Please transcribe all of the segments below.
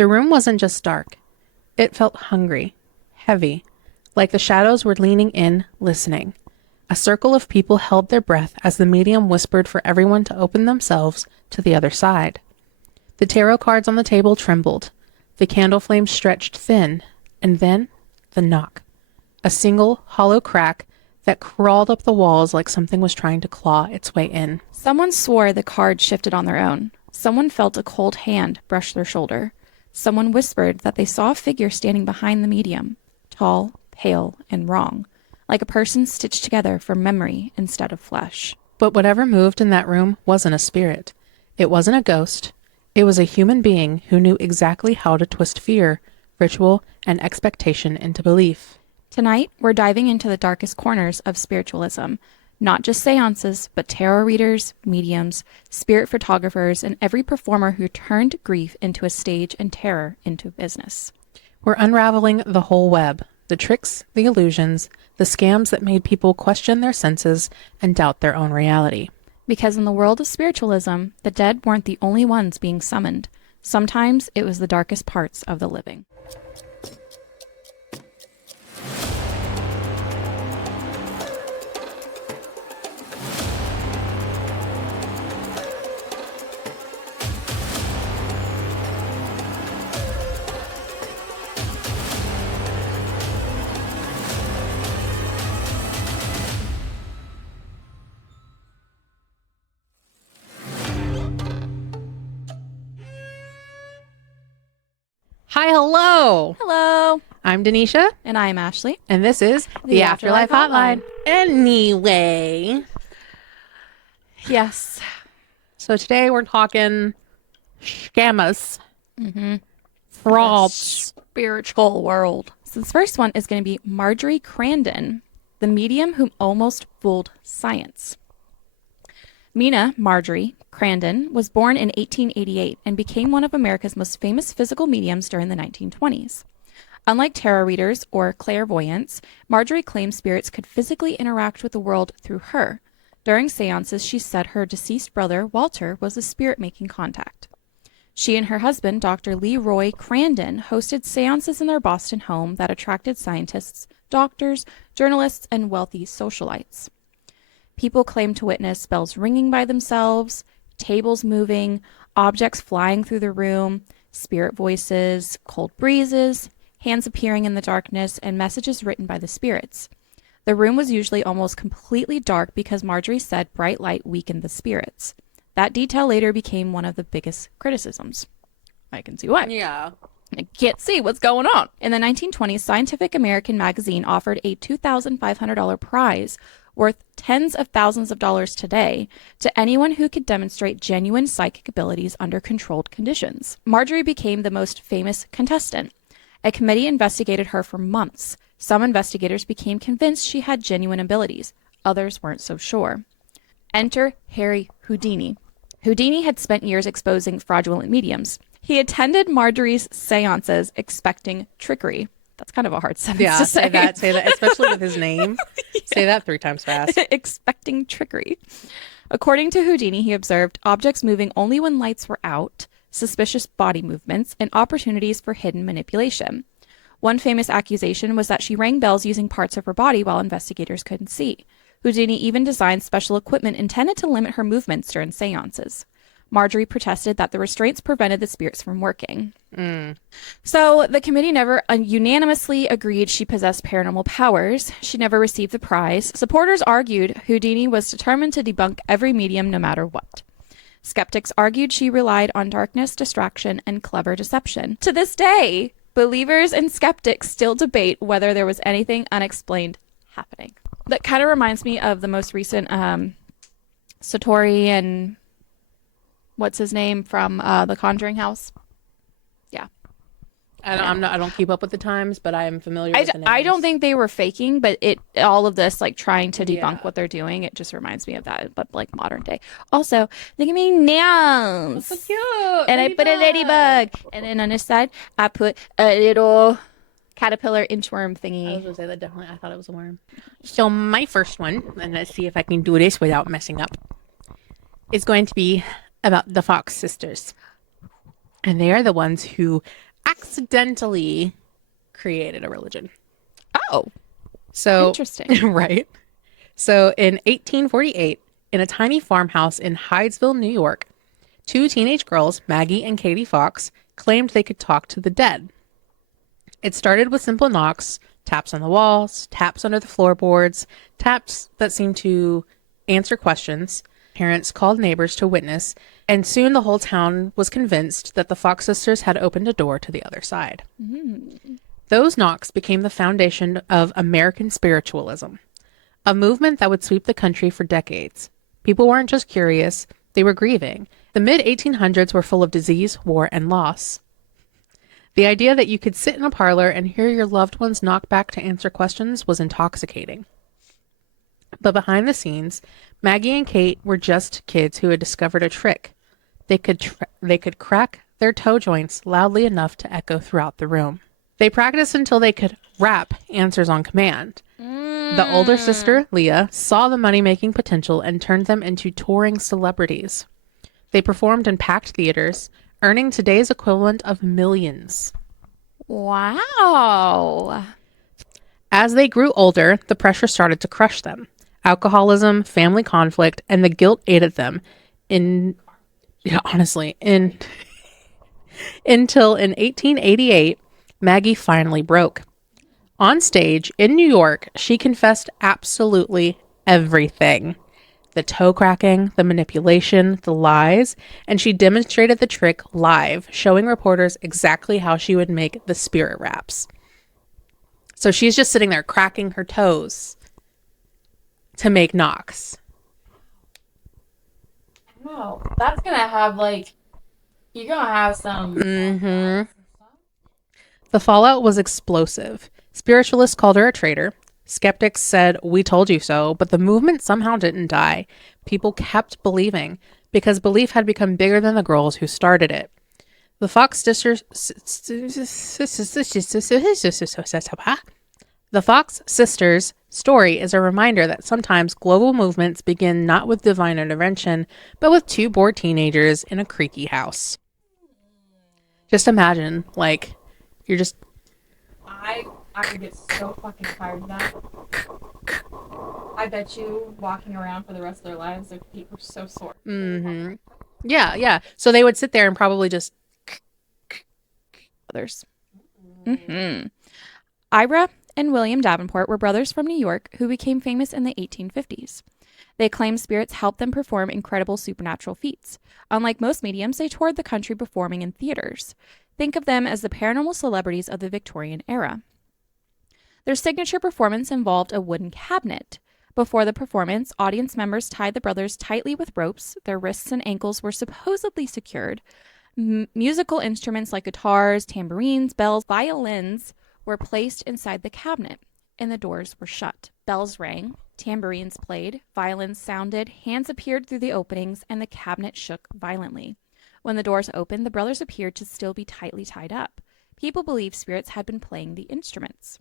The room wasn't just dark. It felt hungry, heavy, like the shadows were leaning in, listening. A circle of people held their breath as the medium whispered for everyone to open themselves to the other side. The tarot cards on the table trembled. The candle flame stretched thin, and then the knock. A single, hollow crack that crawled up the walls like something was trying to claw its way in. Someone swore the cards shifted on their own. Someone felt a cold hand brush their shoulder. Someone whispered that they saw a figure standing behind the medium, tall, pale, and wrong, like a person stitched together from memory instead of flesh. But whatever moved in that room wasn't a spirit. It wasn't a ghost. It was a human being who knew exactly how to twist fear, ritual, and expectation into belief. Tonight, we're diving into the darkest corners of spiritualism. Not just seances, but tarot readers, mediums, spirit photographers, and every performer who turned grief into a stage and terror into business. We're unraveling the whole web, the tricks, the illusions, the scams that made people question their senses and doubt their own reality. Because in the world of spiritualism, the dead weren't the only ones being summoned. Sometimes it was the darkest parts of the living. Hi, hello. Hello. I'm Denisha, And I'm Ashley. and this is the Afterlife Hotline. Anyway, Yes. so today we're talking scammers, frauds. Spiritual world. So this first one is going to be Margery Crandon, the medium who almost fooled science. Mina Margery Crandon was born in 1888 and became one of America's most famous physical mediums during the 1920s. Unlike tarot readers or clairvoyants, Margery claimed spirits could physically interact with the world through her. During seances, she said her deceased brother, Walter, was the spirit making contact. She and her husband, Dr. Leroy Crandon, hosted seances in their Boston home that attracted scientists, doctors, journalists, and wealthy socialites. People claimed to witness bells ringing by themselves, tables moving, objects flying through the room, spirit voices, cold breezes, hands appearing in the darkness, and messages written by the spirits. The room was usually almost completely dark because Margery said bright light weakened the spirits. That detail later became one of the biggest criticisms. I can see why. Yeah. I can't see what's going on. In the 1920s, Scientific American magazine offered a $2,500 prize worth tens of thousands of dollars today to anyone who could demonstrate genuine psychic abilities under controlled conditions. Margery became the most famous contestant. A committee investigated her for months. Some investigators became convinced she had genuine abilities. Others weren't so sure. Enter Harry Houdini. Houdini had spent years exposing fraudulent mediums. He attended Margery's seances expecting trickery. That's kind of a hard sentence to say. Say that, especially with his name. Yeah. Say that 3 times fast. Expecting trickery. According to Houdini, he observed objects moving only when lights were out, suspicious body movements, and opportunities for hidden manipulation. One famous accusation was that she rang bells using parts of her body while investigators couldn't see. Houdini even designed special equipment intended to limit her movements during seances. Margery protested that the restraints prevented the spirits from working. So the committee never unanimously agreed she possessed paranormal powers. She never received the prize. Supporters argued Houdini was determined to debunk every medium no matter what. Skeptics argued she relied on darkness, distraction, and clever deception. To this day, believers and skeptics still debate whether there was anything unexplained happening. That kind of reminds me of the most recent Satori and what's his name from the Conjuring house. Yeah. I don't keep up with the times, but I am familiar with the names. I don't think they were faking, but all of this, like, trying to debunk what they're doing, it just reminds me of that, but like modern day. Also, look at me nails. So cute. And I put a ladybug. And then on this side, I put a little caterpillar inchworm thingy. I was going to say that definitely. I thought it was a worm. So my first one, and let's see if I can do this without messing up, is going to be about the Fox sisters. And they are the ones who accidentally created a religion. Oh, So, interesting. right. So in 1848, in a tiny farmhouse in Hydesville, New York, two teenage girls, Maggie and Katie Fox, claimed they could talk to the dead. It started with simple knocks, taps on the walls, taps under the floorboards, taps that seemed to answer questions. Parents called neighbors to witness, and soon the whole town was convinced that the Fox sisters had opened a door to the other side. Those knocks became the foundation of American spiritualism, a movement that would sweep the country for decades. People weren't just curious, they were grieving. The mid 1800s were full of disease, war, and loss. The idea that you could sit in a parlor and hear your loved ones knock back to answer questions was intoxicating. But behind the scenes, Maggie and Kate were just kids who had discovered a trick. They could crack their toe joints loudly enough to echo throughout the room. They practiced until they could rap answers on command. The older sister, Leah, saw the money-making potential and turned them into touring celebrities. They performed in packed theaters, earning today's equivalent of millions. Wow. As they grew older, the pressure started to crush them. Alcoholism, family conflict, and the guilt ate at them until in 1888, Maggie finally broke. On stage in New York, she confessed absolutely everything. The toe cracking, the manipulation, the lies, and she demonstrated the trick live, showing reporters exactly how she would make the spirit raps. So she's just sitting there cracking her toes to make knocks. Wow. That's going to have, like, you're going to have some. The fallout was explosive. Spiritualists called her a traitor. Skeptics said, "We told you so," but the movement somehow didn't die. People kept believing because belief had become bigger than the girls who started it. The Fox sisters story is a reminder that sometimes global movements begin not with divine intervention, but with two bored teenagers in a creaky house. Just imagine, like, you're just I would get so fucking tired of that. I bet you walking around for the rest of their lives, their feet were so sore. yeah. So they would sit there and probably just Others. Ira and William Davenport were brothers from New York who became famous in the 1850s. They claimed spirits helped them perform incredible supernatural feats. Unlike most mediums, they toured the country performing in theaters. Think of them as the paranormal celebrities of the Victorian era. Their signature performance involved a wooden cabinet. Before the performance, audience members tied the brothers tightly with ropes. Their wrists and ankles were supposedly secured. Musical instruments like guitars, tambourines, bells, violins were placed inside the cabinet, and the doors were shut. Bells rang, tambourines played, violins sounded, hands appeared through the openings, and the cabinet shook violently. When the doors opened, the brothers appeared to still be tightly tied up. People believed spirits had been playing the instruments.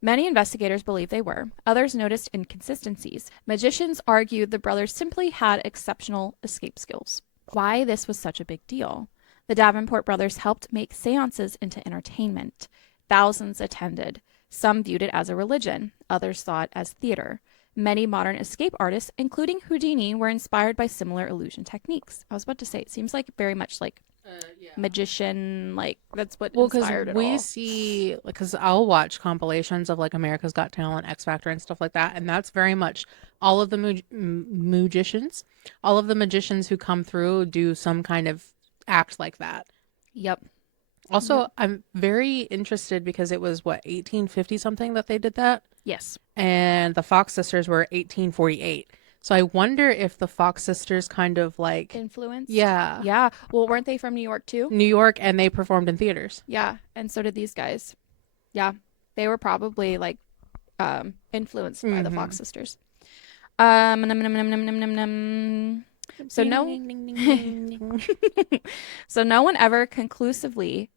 Many investigators believe they were. Others noticed inconsistencies. Magicians argued the brothers simply had exceptional escape skills. Why this was such a big deal? The Davenport brothers helped make seances into entertainment. Thousands attended. Some viewed it as a religion. Others saw it as theater. Many modern escape artists, including Houdini, were inspired by similar illusion techniques. I was about to say, it seems like very much like magician, like that's what inspired it all. we see, because I'll watch compilations of like America's Got Talent, X Factor, and stuff like that, and that's very much all of the magicians, all of the magicians who come through do some kind of act like that. Yep. Also, I'm very interested because it was 1850 something that they did that, Yes. and the Fox sisters were 1848. So I wonder if the Fox sisters kind of like Influence. yeah, Yeah. Well, weren't they from New York too? New York, and they performed in theaters. Yeah. And so did these guys. Yeah. They were probably like influenced by the Fox sisters. So no one ever conclusively,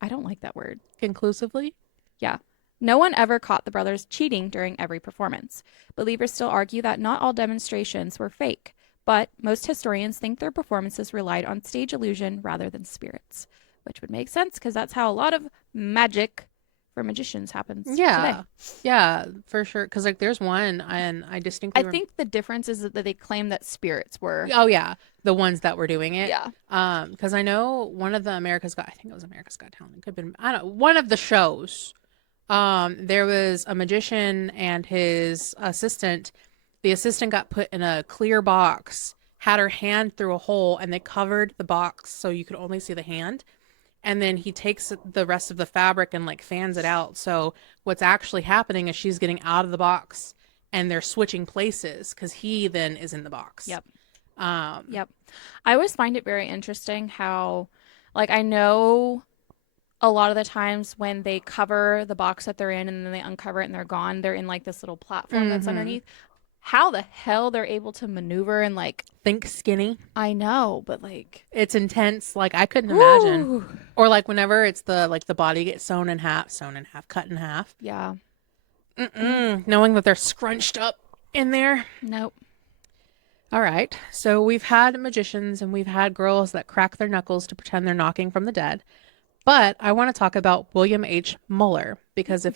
I don't like that word. Conclusively? Yeah. No one ever caught the brothers cheating during every performance. Believers still argue that not all demonstrations were fake, but most historians think their performances relied on stage illusion rather than spirits. which would make sense because that's how a lot of magic for magicians happens today. Yeah. Yeah, for sure. Because, like, there's one, and I distinctly I think the difference is that they claim that spirits were. Oh, yeah. The ones that were doing it. Yeah. Because I know one of the I think it was America's Got Talent. It could have been, I don't know, one of the shows. There was a magician and his assistant. The assistant got put in a clear box, had her hand through a hole, and they covered the box so you could only see the hand. And then he takes the rest of the fabric and like fans it out. So what's actually happening is she's getting out of the box and they're switching places because he then is in the box. Yep. Yep. I always find it very interesting how, like, I know a lot of the times when they cover the box that they're in and then they uncover it and they're gone, they're in like this little platform that's underneath. How the hell they're able to maneuver and like Think skinny. I know, but like It's intense. Like I couldn't imagine. whew. Or like whenever it's the body gets sewn in half, cut in half. Yeah. Knowing that they're scrunched up in there. Nope. All right. So we've had magicians and we've had girls that crack their knuckles to pretend they're knocking from the dead. But I want to talk about William H. Muller because if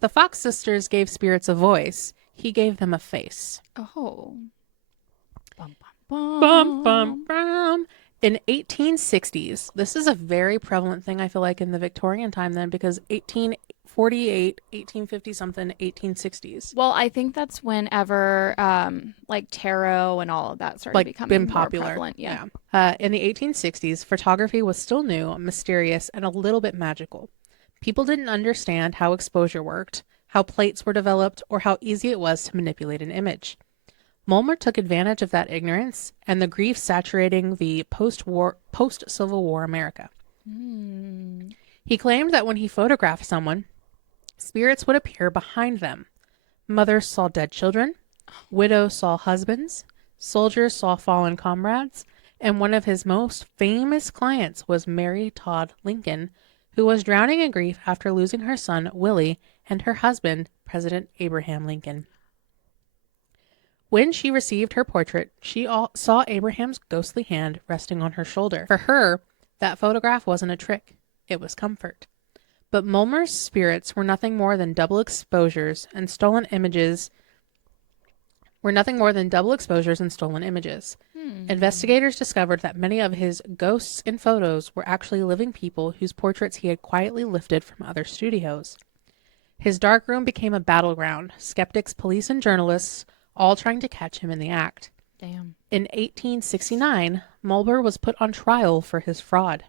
the Fox sisters gave spirits a voice, he gave them a face. Oh. Bum, bum, Bum, bum, bum. In 1860s, this is a very prevalent thing, I feel like, in the Victorian time then, because 1848, 1850 something, 1860s. Well, I think that's whenever like tarot and all of that started Like, becoming been more popular. prevalent. Yeah. In the 1860s, photography was still new, mysterious, and a little bit magical. People didn't understand how exposure worked, how plates were developed, or how easy it was to manipulate an image. Mulmer took advantage of that ignorance and the grief saturating the post-Civil War America. He claimed that when he photographed someone, spirits would appear behind them. Mothers saw dead children, widows saw husbands, soldiers saw fallen comrades, and one of his most famous clients was Mary Todd Lincoln, who was drowning in grief after losing her son, Willie, and her husband, President Abraham Lincoln. When she received her portrait, she saw Abraham's ghostly hand resting on her shoulder. For her, that photograph wasn't a trick. It was comfort. But Mulmer's spirits were nothing more than double exposures and stolen images. Investigators discovered that many of his ghosts in photos were actually living people whose portraits he had quietly lifted from other studios. His darkroom became a battleground, skeptics, police, and journalists all trying to catch him in the act. Damn. In 1869, Mulber was put on trial for his fraud.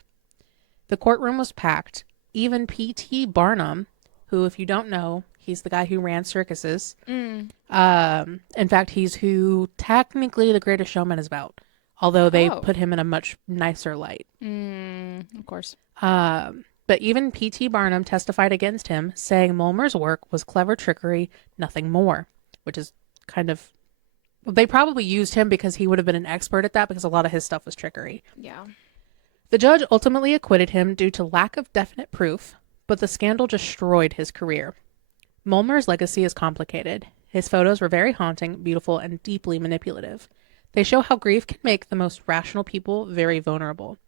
The courtroom was packed. Even P.T. Barnum, who, if you don't know, he's the guy who ran circuses. In fact, he's who technically The Greatest Showman is about, although they put him in a much nicer light. Of course. But even P.T. Barnum testified against him, saying Mulmer's work was clever trickery, nothing more, which is kind of... They probably used him because he would have been an expert at that because a lot of his stuff was trickery. Yeah. The judge ultimately acquitted him due to lack of definite proof, but the scandal destroyed his career. Mulmer's legacy is complicated. His photos were very haunting, beautiful, and deeply manipulative. They show how grief can make the most rational people very vulnerable.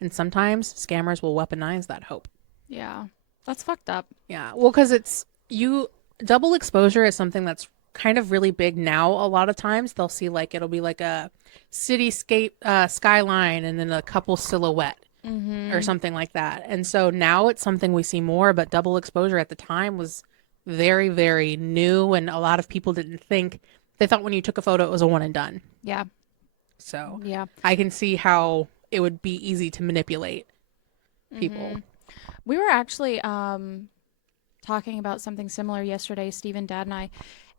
And sometimes scammers will weaponize that hope. Yeah. That's fucked up. Yeah. Well, because double exposure is something that's kind of really big now. A lot of times they'll see it'll be like a cityscape skyline and then a couple silhouette or something like that. And so now it's something we see more, but double exposure at the time was very, very new. And a lot of people they thought when you took a photo, it was a one and done. Yeah. So yeah, I can see how it would be easy to manipulate people. We were actually talking about something similar yesterday, Stephen, Dad, and I,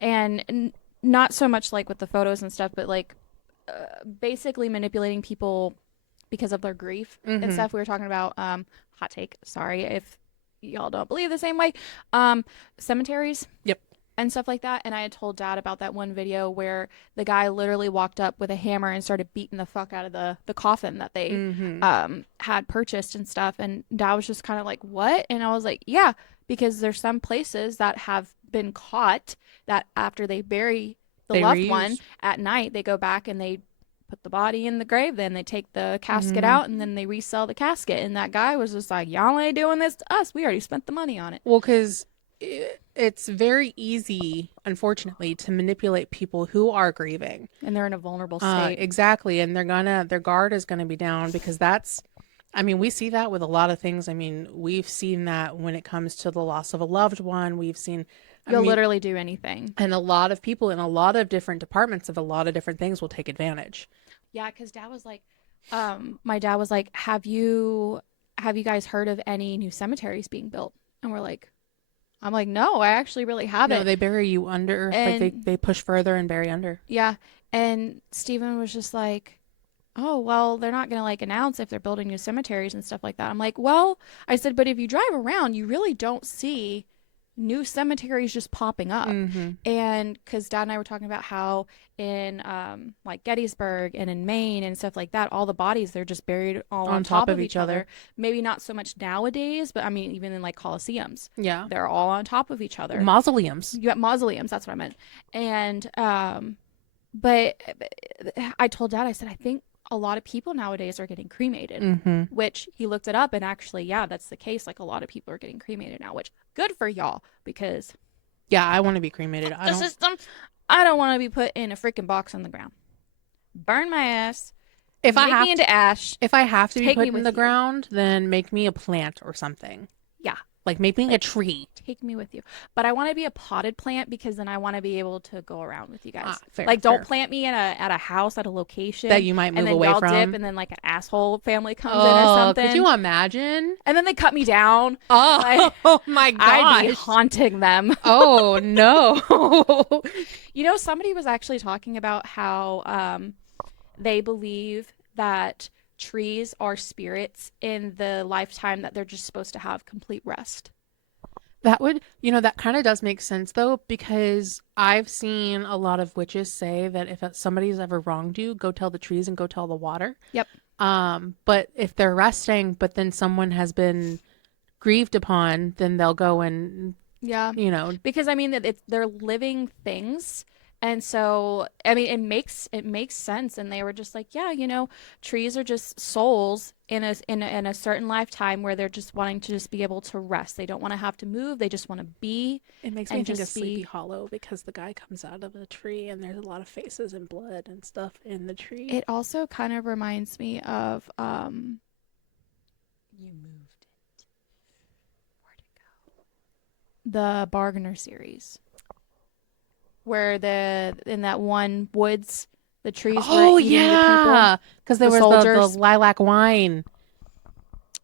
and not so much like with the photos and stuff, but like basically manipulating people because of their grief and stuff. We were talking about hot take. Sorry if y'all don't believe the same way. Cemeteries. Yep. And stuff like that. And I had told Dad about that one video where the guy literally walked up with a hammer and started beating the fuck out of the coffin that they had purchased and stuff. And Dad was just kind of like, what? And I was like, yeah, because there's some places that have been caught that after they bury the loved one at night, they go back and they put the body in the grave, then they take the casket out, and then they resell the casket. And that guy was just like, y'all ain't doing this to us. We already spent the money on it. Well, because it's very easy, unfortunately, to manipulate people who are grieving. And they're in a vulnerable state. Exactly. And their guard is going to be down, because we see that with a lot of things. I mean, we've seen that when it comes to the loss of a loved one. We've seen, You'll literally do anything. and a lot of people in a lot of different departments of a lot of different things will take advantage. Yeah, because Dad was like, my dad was like, have you guys heard of any new cemeteries being built? And I'm like, no, I actually really haven't. No, they bury you under, like they push further and bury under. Yeah. And Stephen was just like, oh, well, they're not going to like announce if they're building new cemeteries and stuff like that. I'm like, well, I said, but if you drive around, you really don't see new cemeteries just popping up. And because Dad and I were talking about how in like Gettysburg and in Maine and stuff like that, all the bodies, they're just buried all on top of each other. Maybe not so much nowadays, but I mean, even in like coliseums, they're all on top of each other. Mausoleums. You got mausoleums, that's what I meant. And but I told Dad, I said, I think a lot of people nowadays are getting cremated, which he looked it up, and actually, yeah, that's the case. Like, a lot of people are getting cremated now, which good for y'all, because I want to be cremated. I don't want to be put in a freaking box on the ground. Burn my ass. If I make me into ash. If I have to be take put me in with the you. ground, then make me a plant or something. Yeah. Like make me a tree. Take me with you. But I want to be a potted plant, because then I want to be able to go around with you guys. Fair, like, don't plant me at a house, at a location that you might move and then away y'all from. dip, and then like an asshole family comes in or something. Could you imagine? And then they cut me down. Oh my gosh. I'd be haunting them. Oh no. You know, somebody was actually talking about how they believe that trees are spirits in the lifetime that they're just supposed to have complete rest. That would, that kind of does make sense though, because I've seen a lot of witches say that if somebody's ever wronged you, go tell the trees and go tell the water. Yep. But if they're resting, but then someone has been grieved upon, then they'll go and, because I mean, they're living things. And so, I mean, it makes sense. And they were just like, yeah, trees are just souls in a certain lifetime where they're just wanting to just be able to rest. They don't want to have to move. They just want to be. It makes me think of Sleepy Hollow, because the guy comes out of the tree and there's a lot of faces and blood and stuff in the tree. It also kind of reminds me of You moved it. Where'd it go? The Bargainer series. Where in that one woods, the trees were eating the people. Because there was the lilac wine.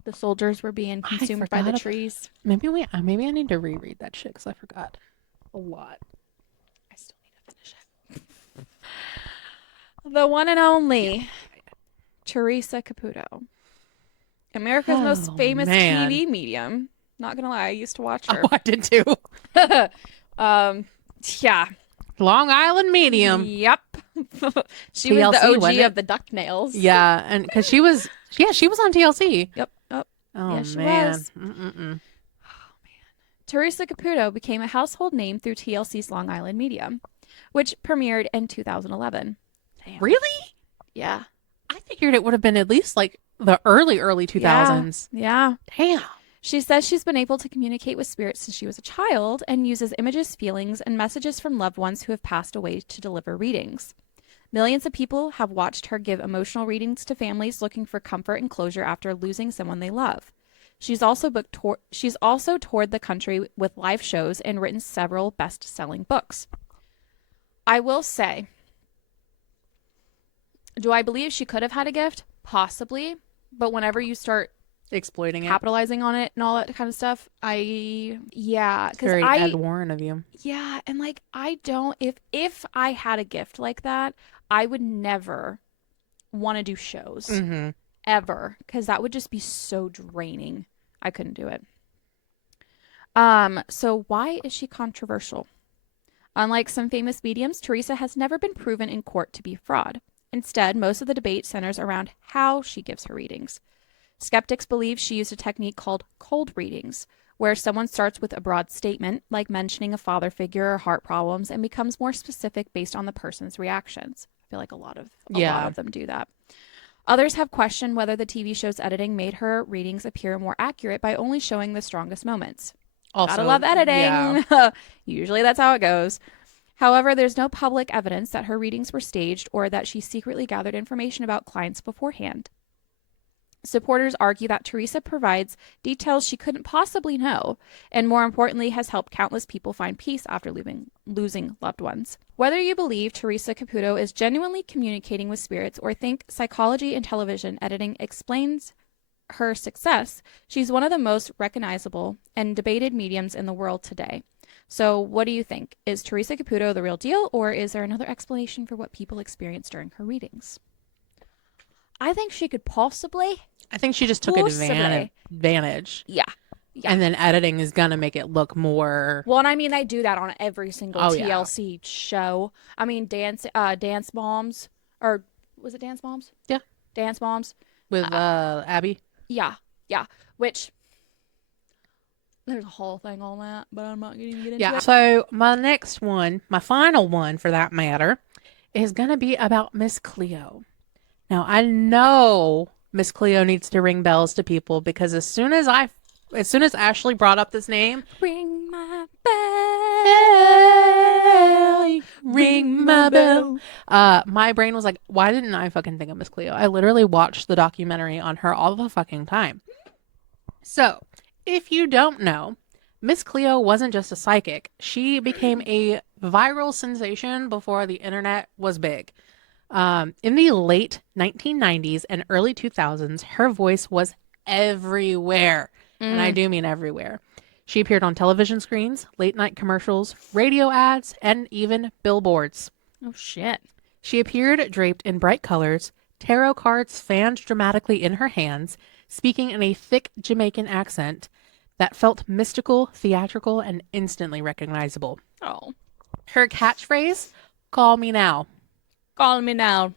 The soldiers were being consumed by the trees. Maybe I need to reread that shit, because I forgot a lot. I still need to finish it. The one and only Theresa Caputo, America's most famous TV medium. Not gonna lie, I used to watch her. Oh, I did too. Yeah. Long Island medium. Yep. She TLC, was the OG wasn't it? of the duck nails. Yeah, and because she was on TLC. Yep. Oh, yeah, she man. was. Oh, man. Theresa Caputo became a household name through TLC's Long Island medium, which premiered in 2011. Damn. Really? Yeah. I figured it would have been at least like the early 2000s. Yeah. Damn. She says she's been able to communicate with spirits since she was a child and uses images, feelings, and messages from loved ones who have passed away to deliver readings. Millions of people have watched her give emotional readings to families looking for comfort and closure after losing someone they love. She's also toured the country with live shows and written several best-selling books. I will say, do I believe she could have had a gift? Possibly. But whenever you start exploiting capitalizing on it and all that kind of stuff, because very Ed Warren of you. Yeah, and like, I don't, if I had a gift like that, I would never want to do shows ever, because that would just be so draining. I couldn't do it. So why is she controversial? Unlike some famous mediums, Theresa has never been proven in court to be fraud. Instead, most of the debate centers around how she gives her readings. Skeptics believe she used a technique called cold readings, where someone starts with a broad statement, like mentioning a father figure or heart problems, and becomes more specific based on the person's reactions. feel like a lot of Yeah. them do that. Others have questioned whether the TV show's editing made her readings appear more accurate by only showing the strongest moments. Also, Gotta love editing. yeah. Usually that's how it goes. However, there's no public evidence that her readings were staged or that she secretly gathered information about clients beforehand. Supporters argue that Theresa provides details she couldn't possibly know, and more importantly, has helped countless people find peace after losing loved ones. Whether you believe Theresa Caputo is genuinely communicating with spirits or think psychology and television editing explains her success, she's one of the most recognizable and debated mediums in the world today. So what do you think? Is Theresa Caputo the real deal, or is there another explanation for what people experience during her readings? I think she could possibly. I think she just took advantage. Yeah. And then editing is going to make it look more. Well, and I mean, they do that on every single TLC yeah. show. I mean, Dance Moms, or was it Dance Moms? Yeah. Dance Moms. With Abby. Yeah. Which, there's a whole thing on that, but I'm not going to get into it. So my next one, my final one for that matter, is going to be about Miss Cleo. Now, I know Miss Cleo needs to ring bells to people because as soon as Ashley brought up this name, ring my bell, ring my bell, my brain was like, why didn't I fucking think of Miss Cleo? I literally watched the documentary on her all the fucking time. So, if you don't know, Miss Cleo wasn't just a psychic. She became a viral sensation before the internet was big. In the late 1990s and early 2000s, her voice was everywhere. And I do mean everywhere. She appeared on television screens, late night commercials, radio ads, and even billboards. Oh, shit. She appeared draped in bright colors, tarot cards fanned dramatically in her hands, speaking in a thick Jamaican accent that felt mystical, theatrical, and instantly recognizable. Oh. Her catchphrase, "Call me now," Call me now,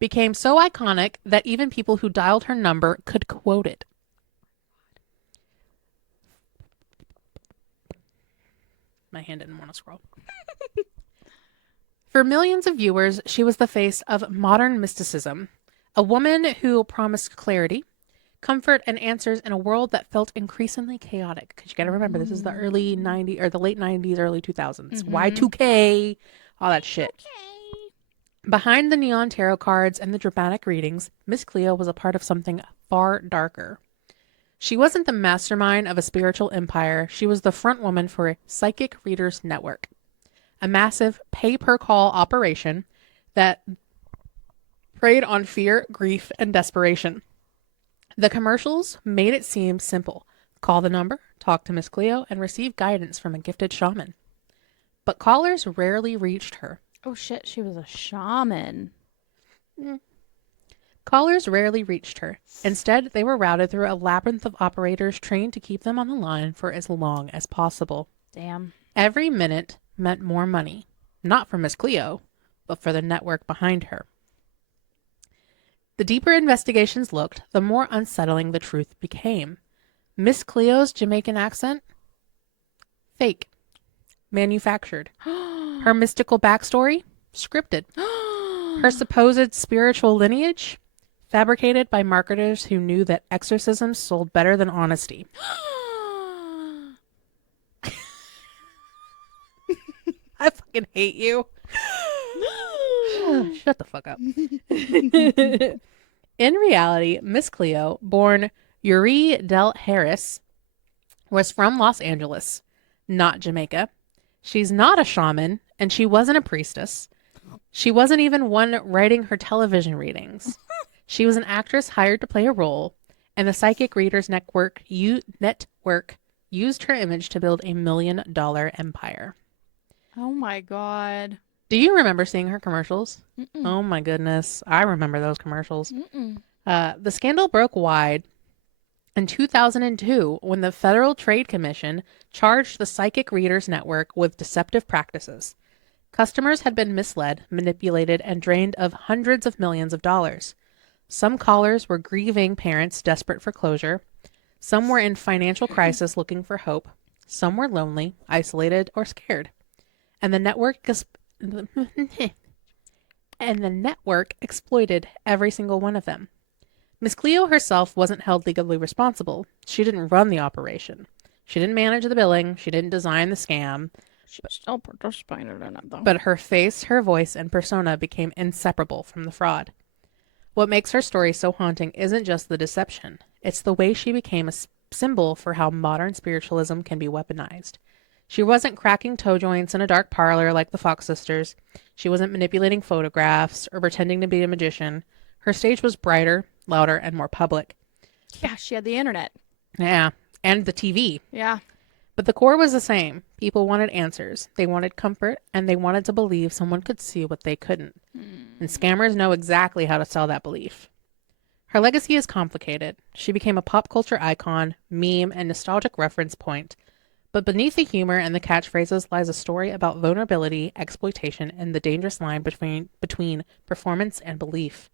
became so iconic that even people who dialed her number could quote it. My hand didn't want to scroll. For millions of viewers, she was the face of modern mysticism, a woman who promised clarity, comfort, and answers in a world that felt increasingly chaotic. Because you got to remember, this is the early 90s or the late 90s, early 2000s. Y2K, all that shit. Behind the neon tarot cards and the dramatic readings, Miss Cleo was a part of something far darker. She wasn't the mastermind of a spiritual empire. She was the front woman for Psychic Readers Network, a massive pay-per-call operation that preyed on fear, grief, and desperation. The commercials made it seem simple. Call the number, talk to Miss Cleo, and receive guidance from a gifted shaman. But callers rarely reached her. Oh, shit. She was a shaman. Callers rarely reached her. Instead, they were routed through a labyrinth of operators trained to keep them on the line for as long as possible. Damn. Every minute meant more money. Not for Miss Cleo, but for the network behind her. The deeper investigations looked, the more unsettling the truth became. Miss Cleo's Jamaican accent? Fake. Manufactured. Her mystical backstory? Scripted. Her supposed spiritual lineage? Fabricated by marketers who knew that exorcisms sold better than honesty. I fucking hate you. Shut the fuck up. In reality, Miss Cleo, born Yuri Del Harris, was from Los Angeles, not Jamaica. She's not a shaman, and she wasn't a priestess. She wasn't even one writing her television readings. She was an actress hired to play a role, and the Psychic Readers Network used her image to build a $1 million empire. Oh my God. Do you remember seeing her commercials? Mm-mm. Oh my goodness. I remember those commercials. Mm-mm. The scandal broke wide in 2002 when the Federal Trade Commission charged the Psychic Readers Network with deceptive practices. Customers had been misled, manipulated, and drained of hundreds of millions of dollars. Some callers were grieving parents desperate for closure. Some were in financial crisis looking for hope. Some were lonely, isolated, or scared. And the network and the network exploited every single one of them. Miss Cleo herself wasn't held legally responsible. She didn't run the operation. She didn't manage the billing. She didn't design the scam. She still participated in it, though. But her face, her voice, and persona became inseparable from the fraud. What makes her story so haunting isn't just the deception. It's the way she became a symbol for how modern spiritualism can be weaponized. She wasn't cracking toe joints in a dark parlor like the Fox sisters. She wasn't manipulating photographs or pretending to be a magician. Her stage was brighter, louder, and more public. Yeah, she had the internet. Yeah, and the TV. Yeah. But the core was the same. People wanted answers. They wanted comfort, and they wanted to believe someone could see what they couldn't. And scammers know exactly how to sell that belief. Her legacy is complicated. She became a pop culture icon, meme, and nostalgic reference point. But beneath the humor and the catchphrases lies a story about vulnerability, exploitation, and the dangerous line between performance and belief.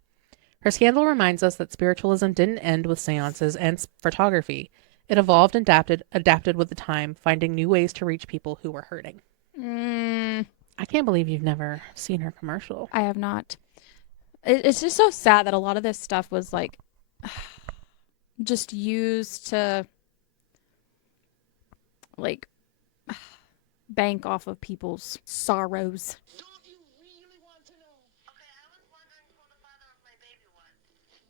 Her scandal reminds us that spiritualism didn't end with seances and photography. It evolved and adapted with the time, finding new ways to reach people who were hurting. I can't believe you've never seen her commercial. I have not. It's just so sad that a lot of this stuff was like just used to like bank off of people's sorrows. Don't you really want to know? Okay, I was wondering who the father of my baby was.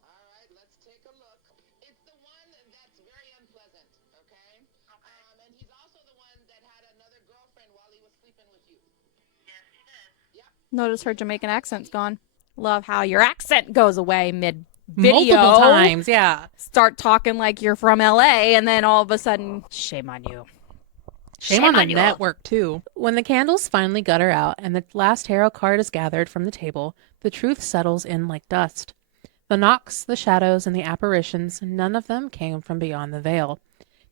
All right, let's take a look. It's the one that's very unpleasant, okay? Okay. And he's also the one that had another girlfriend while he was sleeping with you. Yes, he did. Yep. Notice her Jamaican accent's gone. Love how your accent goes away mid-video. Multiple times, yeah. Start talking like you're from LA, and then all of a sudden, shame on you. Shame on the network, too. When the candles finally gutter out and the last tarot card is gathered from the table, the truth settles in like dust. The knocks, the shadows, and the apparitions, none of them came from beyond the veil.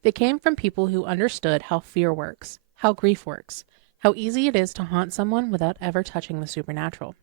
They came from people who understood how fear works, how grief works, how easy it is to haunt someone without ever touching the supernatural.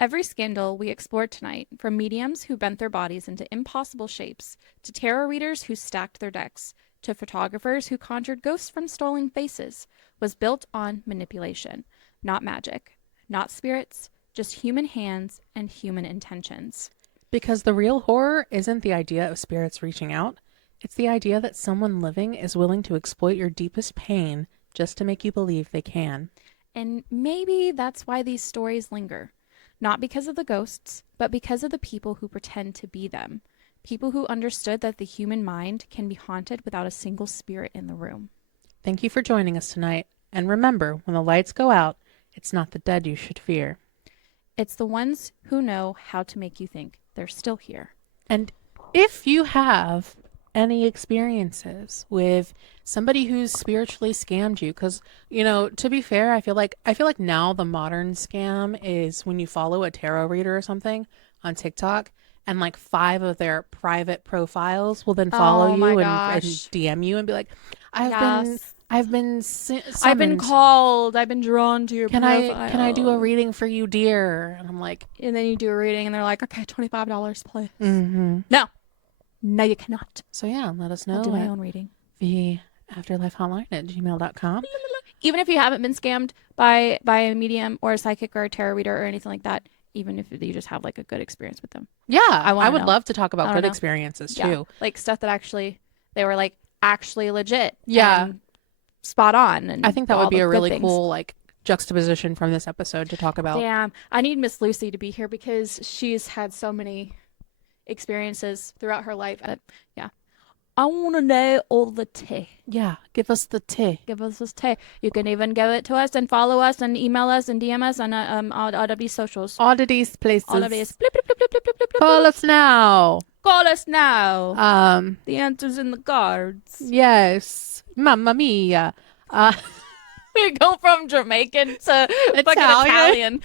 Every scandal we explored tonight, from mediums who bent their bodies into impossible shapes, to tarot readers who stacked their decks, to photographers who conjured ghosts from stolen faces, was built on manipulation, not magic, not spirits, just human hands and human intentions. Because the real horror isn't the idea of spirits reaching out, it's the idea that someone living is willing to exploit your deepest pain just to make you believe they can. And maybe that's why these stories linger. Not because of the ghosts, but because of the people who pretend to be them. People who understood that the human mind can be haunted without a single spirit in the room. Thank you for joining us tonight. And remember, when the lights go out, it's not the dead you should fear. It's the ones who know how to make you think they're still here. And if you have any experiences with somebody who's spiritually scammed you, because, you know, to be fair, I feel like now the modern scam is when you follow a tarot reader or something on TikTok, and like 5 of their private profiles will then follow you and DM you and be like, I've been summoned. called. I've been drawn to your profile. Can I do a reading for you, dear? And I'm like, And then you do a reading and they're like, okay, $25, please. mm-hmm. No, you cannot. So yeah, let us know. I'll do my own reading. The Afterlife Hotline at gmail.com. Even if you haven't been scammed by a medium or a psychic or a tarot reader or anything like that, even if you just have like a good experience with them. Yeah, I would know. love to talk about I good know. experiences Yeah. too. Like stuff that they were like actually legit. Yeah. And spot on. And I think that all would be the a good really things. cool like juxtaposition from this episode to talk about. Damn. I need Miss Lucy to be here because she's had so many experiences throughout her life. Yeah. I want to know all the tea. Yeah, give us the tea. Give us this tea. You can even give it to us and follow us and email us and DM us on all of these socials. All of these places. All of these. Blip, blip, blip, blip, blip, blip, blip, Call us now. Call us now. The answer's in the cards. Yes. Mamma mia. We go from Jamaican to fucking Italian.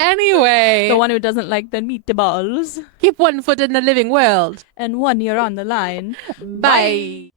Anyway. The one who doesn't like the meatballs. Keep one foot in the living world. And 1 year on the line. Bye.